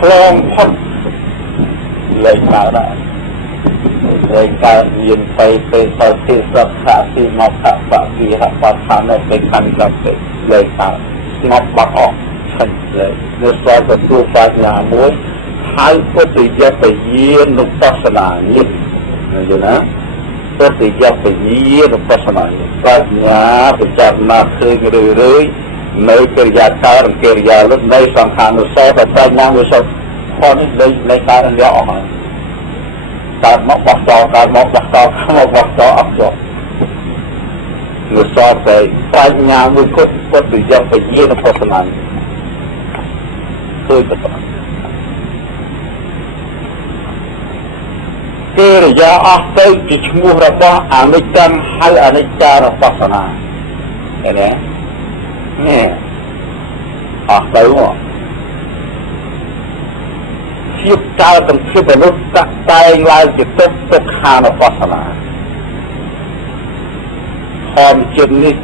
slong phật lấy cao nhìn phải sau khi sắp khả si ngọc khả phạ kỳ hạ phá khả này phải khăn gặp phải lấy cao ngọc bạc ọc thành lấy nếu so với tu phá nhà muối hai có tự giác phải nhiên nụ phát sản nhìn như thế có tự giác phải nhiên nụ phát sản phát nhà phải chạm nạc khơi rơi nơi kê gia cao và kê gia lúc đây sang kháng nụ so và phát nhà muối sau con lấy cao là nhỏ hả ta móc bọc cho không bọc cho ấp cho người so về phát nhà muối có tự giác phải nhiên nụ phát sản khơi tất cả cái giờ ở đây chỉ mua ra bao anh ấy chăm hay anh ấy cha ra bao sana cái này nè ở đây mà chiếc cha từng chiếc bên lúc đặt tay lại chỉ tốt hàng ra bao sana còn chuyện này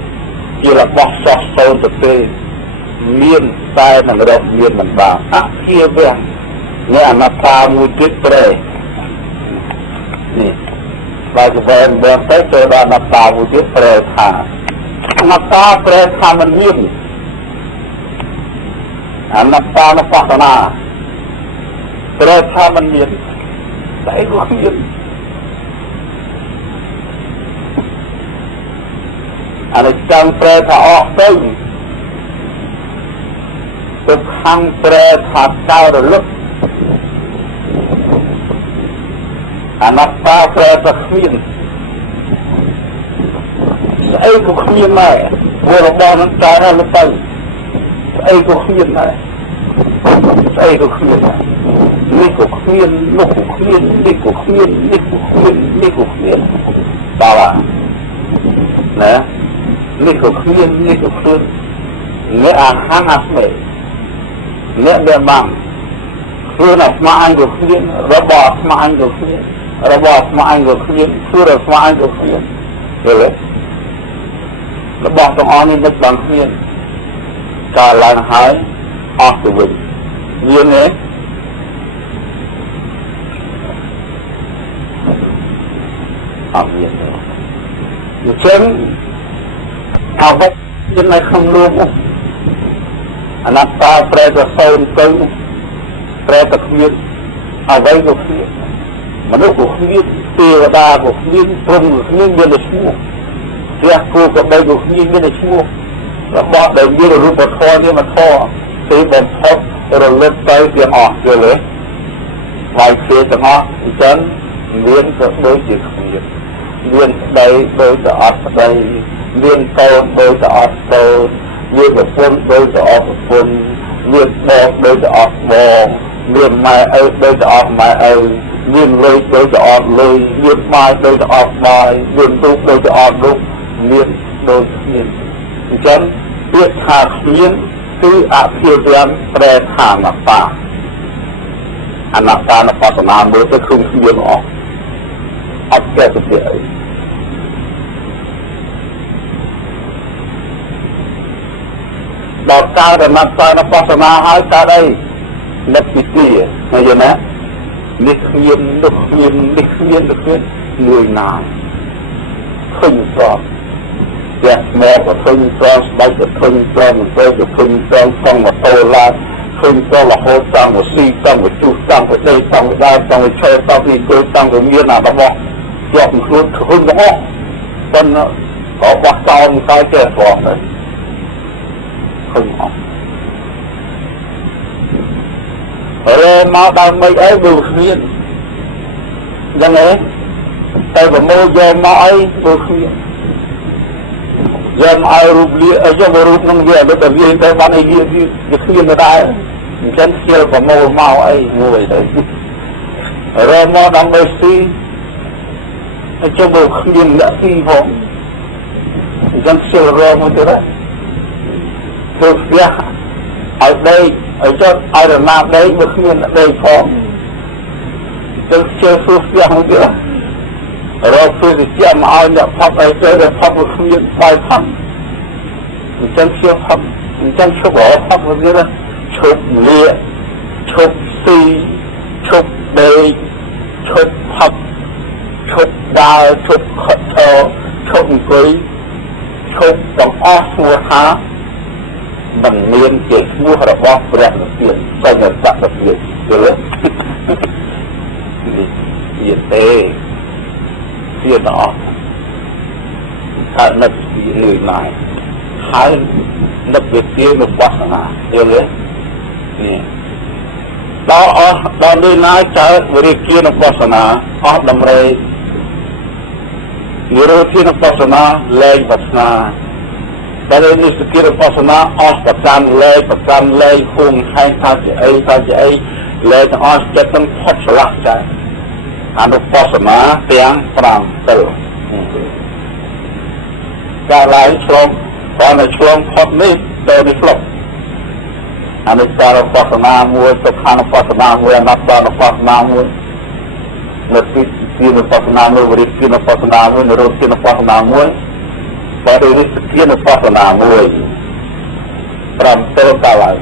chỉ là bao sâu thực tế miên tay mình được miên mình bảo kia về nghe anh ta mua tuyết về và về tới chỗ đó là tạo một chiếc prê thả nó ta prê thả mình nhiên nó ta nó phát ra prê thả mình nhiên đấy là nhiên anh ấy chẳng prê thả ọc tới thực hăng prê thả cao rồi lúc anak ta berapa kmin, saya ku kmin mai, berapa cara lepas, saya ku kmin mai, នេះក៏គ្មាននោះក៏គ្មាននេះក៏គ្មាននេះក៏គ្មាននេះក៏គ្មានដល់ណានេះក៏គ្មាននេះក៏គ្មានអ្នកអាហារអាស្មេអ្នកដែលបានខ្លួនអាស្មាអញក៏គ្មានរបស់អាស្មាអញក៏គ្មានរបស់អាស្មាអញក៏គ្មានខ្លួនអាស្មាអញក៏គ្មានឃើញទេរបស់ទាំងអស់នេះមិនបានគ្មានកើតឡើងហើយអស់ទៅវិញមានទេអត់មានទេអញ្ចឹងអ្វីជានៅក្នុងលោកអនត្តាប្រែទៅសូន្យទៅប្រែទៅគ្មានអ្វីក៏គ្មានមនុស្សក៏គ្មានទេវតាក៏គ្មានព្រំក៏គ្មានមានតែឈ្មោះព្រះគោក៏បីក៏គ្មានមានតែឈ្មោះរបស់ដែលមានរូបធម៌នេះមកធម៌គឺបំផុតរលឹកទៅទាំងអស់គឺលើហើយជាទាំងអស់អញ្ចឹងមានក៏ដូចជាគ្មានមានស្ដីដូចតែអត់ស្ដីមានកូនដូចតែអត់កូនមានប្រពន្ធដូចតែអត់ប្រពន្ធមានបងដូចតែអត់បងមានម៉ែឪដូចតែអត់ម៉ែឪមានលុយដូចតែអត់លុយមានបាយដូចតែអត់បាយមានរូបដូចតែអត់រូបមានដូចគ្នាអញ្ចឹងពាក្យថាគ្មានគឺអភិរិយប្រែថាអនត្តាអនត្តានបស្សនាមើលទៅគ្មានអស់អត់ចេះទៅអីដល់កើតអនត្តានបស្សនាហើយកើតអីនិព្វាទាឃើញទេណានេះគ្មាននោះគ្មាននេះគ្មាននោះគ្មានលួយណាឃើញស្របយ៉ាមកក៏ឃើញស្របស្បែកក៏ឃើញស្របមិនទៅក៏ឃើញស្របផងម៉ូតូឡានឃើញស្របរហូតតាមមកស៊ីតាមមកជុះតាមទៅទេតាមទៅដើរតាមទៅឈើតាមពីគោតាមទៅមានអារបស់ជាប់ខ្លួនឃើញទាំងអស់ប៉ុន្តែក៏បោះចោលមិនទៅចេះស្របទៅឃើញអស់រើមកដល់មិនអីដូចគ្មានយ៉ាងណាទៅប្រមូលយកមកអីដូចគ្មានយកមកឲ្យរូបលាយកមករូបនឹងវាទៅវាទៅបានអីវាគ្មានទៅដែរអញ្ចឹងខ្ជិលប្រមូលមកអីមួយទៅរើមកដើម្បីស៊ីអញ្ចឹងបើគ្មានអ្នកស៊ីផងអញ្ចឹងខ្ជិលរើមកទៅដែរទៅផ្ទះឲ្យដេកឲ្យចុះឲ្យរណាដេកបើគ្មានដេកផងទៅខ្ជិលសួរផ្ទះមកទៀតរកធ្វើជាជាមកឲ្យអ្នកផប់អីទៅដែលផប់វាគ្មានបាយផប់អញ្ចឹងជាផប់អញ្ចឹងឈប់រកផប់វាទៀតឈប់លាឈប់ស៊ីឈប់ដេកឈប់ផប់ឈប់ដើរឈប់ខិតឈរឈប់អង្គុយឈប់ទាំងអស់ឈ្មោះថាមិនមានជាឈ្មោះរបស់ព្រះនិព្វានសញ្ញសក្តិភាពយល់ទេទេជាតអស់កើតនឹកពីលឿនណាស់ហើយនឹកវិជានុបស្សនាយល់ទេនេះដល់លឿនណាស់កើតវិរិជានុបស្សនាអស់តម្រេនិរោធានុបស្សនាលែងបស្សនាតែនេះសកិរិបស្សនាអស់ប្រកាន់លែងហួងខែងថាជាអីលែងទាំងអស់ចិត្តនឹងផុតឆ្លាស់ចាអនុបស្សនាទាំង5ទៅការឡើងឆ្លងគាត់នៅឆ្លងផុតនេះទៅនេះឆ្លុះអនុសារបស្សនាមួយសុខានុបស្សនាមួយអនត្តានុបស្សនាមួយនៅទីនុបស្សនាមួយវិរិទ្ធិនុបស្សនាមួយនិរោធិនុបស្សនាមួយបើដូចនេះជានុបស្សនាមួយ5ទៅកាលឡើង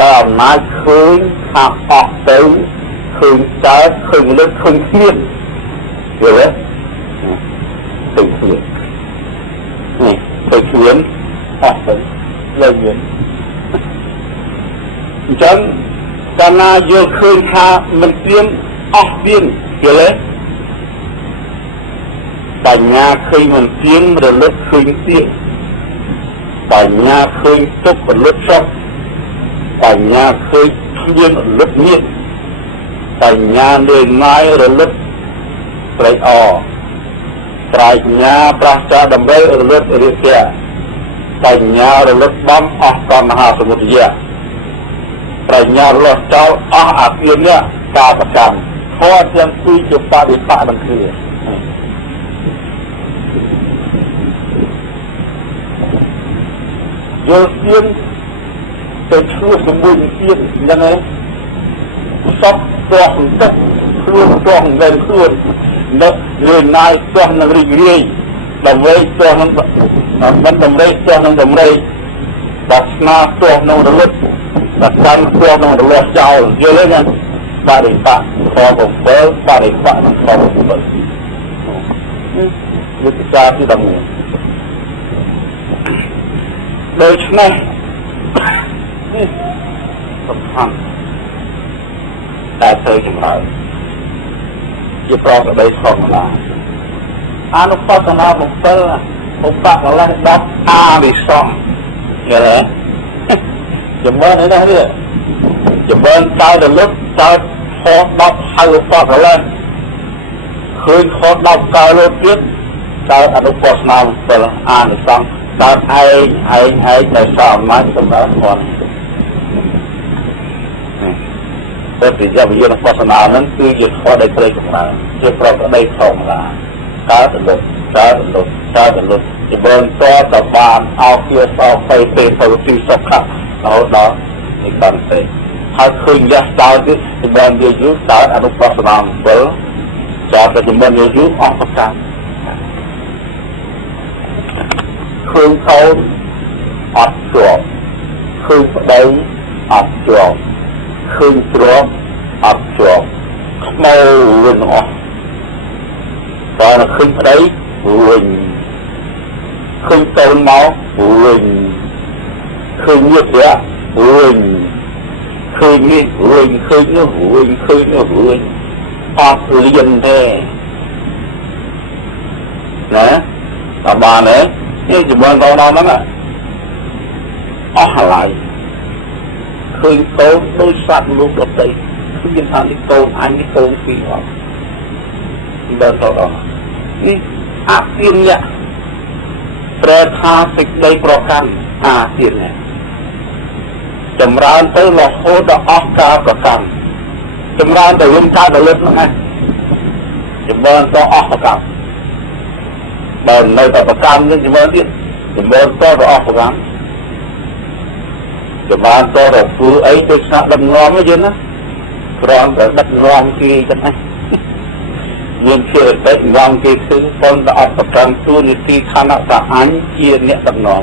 ដល់អំណាចឃើញថាអស់ទៅឃើញកើតឃើញលឹកឃើញគ្មានយល់ទេឃើញគ្មាននេះឃើញគ្មានអស់ទៅលែងមានអញ្ចឹងកាលណាយល់ឃើញថាមិនទៀងអស់ទៀងយល់ទេបញ្ញាឃើញមិនទៀងរលឹកឃើញទៀងបញ្ញាឃើញទុក្ខរលឹកសុខបញ្ញាឃើញគ្មានរលឹកមានបញ្ញាលើងាយរលឹកត្រេកអរប្រាជ្ញាប្រះចាដើម្បីរលឹករាគៈបញ្ញារលឹកបំអស់តណ្ហាសមុទយៈ ប្រញ្ញាលះចោលអស់អាពាននេះការប្រកាន់ធម៌ទាំងពីរជាបរិបត្តិនឹងគ្នាយល់ទៀនទៅជួយជាមួយនឹងទៀនយ៉ាងណាសពទោះទឹកខ្លួនទោះនៅខ្លួននៅលើណាយទោះនឹងរីករាយដើម្បីទោះនឹងមិនតម្រេចទោះនឹងតម្រេចដល់ស្នាទោះនឹងរលត់ដល់កាន់ទោះនឹងរលាស់ចោលយល់ទេណាបរិបត្តិខ7បរិបត្តិនឹងខ7យុទ្ធសាស្ត្រទី10ដូច្នេះសំខាន់តែត្រូវចម្រើនជាប្រកបដោយធម្មតាអនុបត្តនា7ឧបកលៈ10អានិសង្ឃយល់ទេចម្រើននេះណានេះចម្រើនតើរលឹកតើខ10ហៅឧបកលៈឃើញខ10កើរត់ទៀតតើអនុបត្តនា7អានិសង្ឃតើឯងតែសអំណាចសម្រាប់គាត់តែពីយកវិញ្ញាណបស្សនាហ្នឹងគឺជាខដែលត្រូវចម្រើនជាប្រកបដោយធម្មតាកើតរលត់ជាបើតតបានអោគាសោទៅពេលទៅទីសុខៈរហូតដល់និកន្តទេហើយឃើញយ៉ាស់តើទៀតជាបើនិយាយយូរតើអនុបស្សនា7ចូលទៅជាបើនិយាយយូរអស់ប្រការឃើញកូនអត់ជាប់ឃើញប្តីអត់ជាប់ឃើញទ្រពអត់ជាប់ខ្មៅវិញអស់បើឃើញប្តីវិញឃើញកូនមកវិញឃើញញាតិវិញឃើញនេះវិញឃើញនោះវិញឃើញនោះវិញអត់លៀនទេណាតើបានទេនេះជាមួយកូនដល់ហ្នឹងអស់ហើយឃើញកូនដូចសត្វលោកដតីគឺមានថានេះកូនអញនេះកូនពីរអត់បើតដល់នេះអាពាននេះប្រែថាសេចក្តីប្រកាន់អាពាននេះចម្រើនទៅរហូតដល់អស់ការប្រកាន់ចម្រើនទៅវិញថាដល់លឹកហ្នឹងចម្រើនទៅអស់ប្រកាន់បើនៅតែប្រកាន់នឹងចម្រើនទៀតចម្រើនទៅអស់ប្រកាន់ចម្រើនទៅរកធ្វើអីទៅស្នាក់ដឹកនាំហ្នឹងណាគ្រាន់តែដឹកនាំគេទៅណាមានជាតែនាំគេគឺប៉ុន្តែអត់ប្រកាន់ទូនីតិខណៈតាអញជាអ្នកដឹកនាំ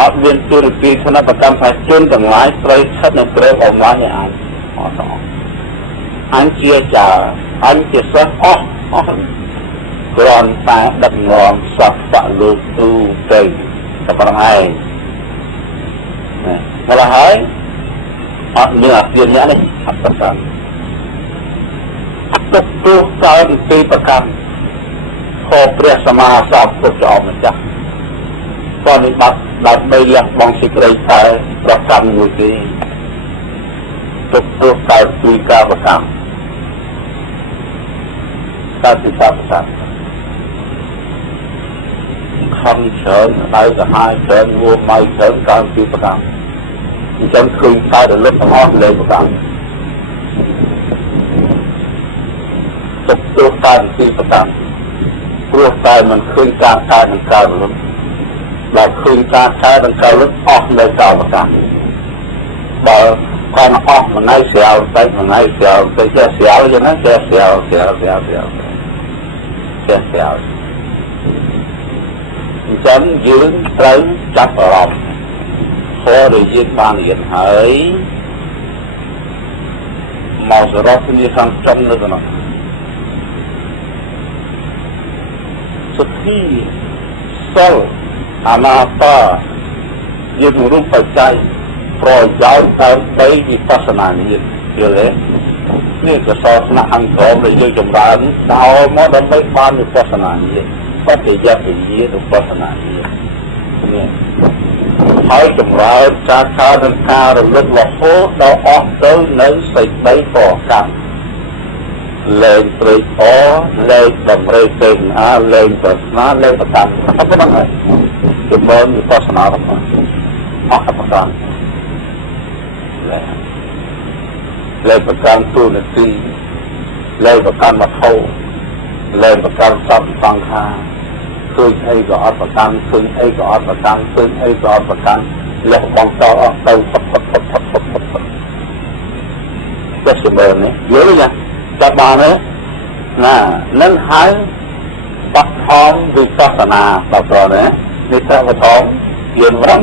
អត់មានទូនីតិខណៈប្រកាន់ថាជនទាំងឡាយត្រូវស្ថិតនៅក្រោមអំណាចនៃអញអត់អញជាចាអញជាសិស្សអស់គ្រាន់តែដឹកនាំសត្វបលោកទូទៅតែប៉ុណ្ណឹងឯងមកហើយអត់មានអាពាននេះអត់ប្រកាន់ទុកទោសកើតពីប្រកាន់ខព្រះសម្មាសម្ពុទ្ធអម្ចាស់ក៏និបាត់ដើម្បីលះបង់សេចក្តីតែប្រកាន់មួយទេទុកទោសកើតពីការប្រកាន់កើតពីការប្រកាន់ខំច្រើនដៅទៅហើយច្រើនងួម៉ៃច្រើនកើតពីប្រកាន់អញ្ចឹងឃើញកើតរលឹកទាំងអស់លើប្រកាន់ទុកទោសកើតពីប្រកាន់ព្រោះតែមិនឃើញការកើតនិងការរលឹកដែលឃើញការកើតនិងការរលឹកអស់នៅការប្រកាន់បើcòn ọt mà ngay xèo tới chế xèo cho nó chế xèo chấm dưỡng tới chấp vào lòng khó để diễn ban hiện hỡi màu sở đó cũng như sang trong nữa rồi xuất khi sâu anata dương rung phải chay rồi giáo tới tới vipassana nhiệt chưa đấyนี่ก็สอนนะอันโตเลยยืนจมร้านดาวมอดไม่บ้านvipassana nhiệtก็จะยัดยีvipassana nhiệtนี่ให้จมร้านจากการนั้นการเลือกหลอกโอ้ดาวออกเติมในใส่ใบต่อกันเลยเปรย์อ้อเลยดำเริงเป็นเลยตัดน้าเลยประกันapa namanyaจมร้านvipassana apaออกประกัน lênประกันตู้นาทีlênประกันมาโทlênประกันซับฟังคาคืนไอ้ก็อัดประกันคืนไอ้ก็อัดประกันคืนไอ้ก็อัดประกันแล้วบางต่อเติมจะสบายเนี่ยเยอะเลยนะจะบานเลยน่ะนั่นหายปักทองวิปัสสนาปักทองเนี่ยนี่สร้างปักทองเย็นวัน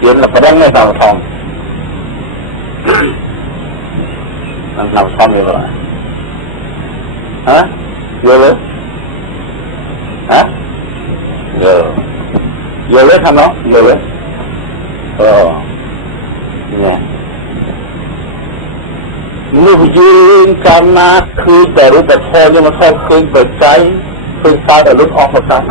เย็นแล้วก็ได้ไงสร้างปักทองนั่นสร้างปักทองเยอะเลยฮะเยอะเลยฮะเยอะเลยทำเนาะเยอะเลยเนี่ยลูกยืนกันนะคือแต่รู้แต่พอยังมาทอดคืนเปิดใจคืนตาแต่ลุกออกมากัน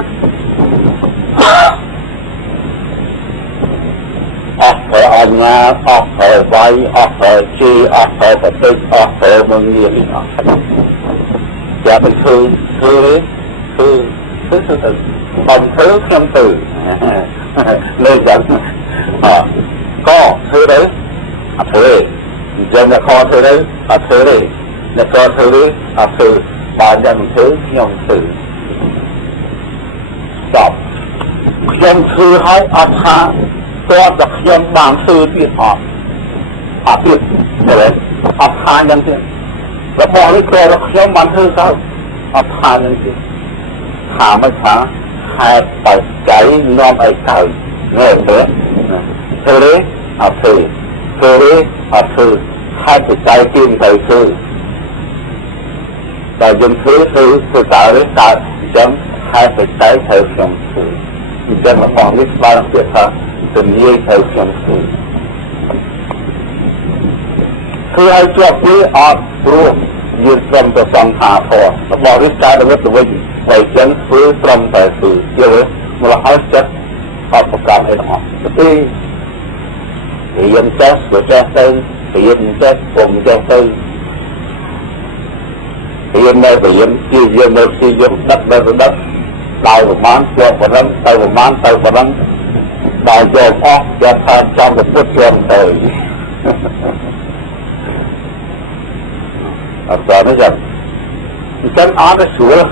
ออกไปอ่อนงาออกไปไว้ออกไปจีออกไปประเทศออกไปเมืองเงียบอีกออกจะเป็นคือบอมคือเครื่องตื่นเลยจังก็คือđấy thôi dân là kho thôi đấy thôi đấy là kho thôi đấy thôi bà dân thứ nhông thứ stop dân thứ hai ha có đặc dân bản thư tiết họp tiết đấy ha dân thứ và bỏ đi kho đặc dân bản thư sao ha dân thứ hà mới phá hai bài cháy non ấy trời nghe thế thôi đấy thôi đấy thôi hai cái trái tim thầy sư và dân thứ tạo đến tạo chấm hai cái trái thầy sống sư dân là còn biết bao nhiêu thật tình yêu thầy sống sư thứ hai cho quý ọt luônยืนตรงต่อสองขาพอแล้วบอกวิชาด้วยตัวไว้ฉันฟื้นตรงแต่สื่อเยอะเมื่อเขาจะขอประกาศให้ทั้งหมดที่ยันแจ๊สตัวแจ๊สเต้thì yên chết cùng cho tư thì yên đây thì yên chi yên đây chi yên đất đây là đất đào một mán cho một răng tay một mán tay một răng đào cho óc cho than trong một phút cho đời ở đó nó dần chân ó nó sửa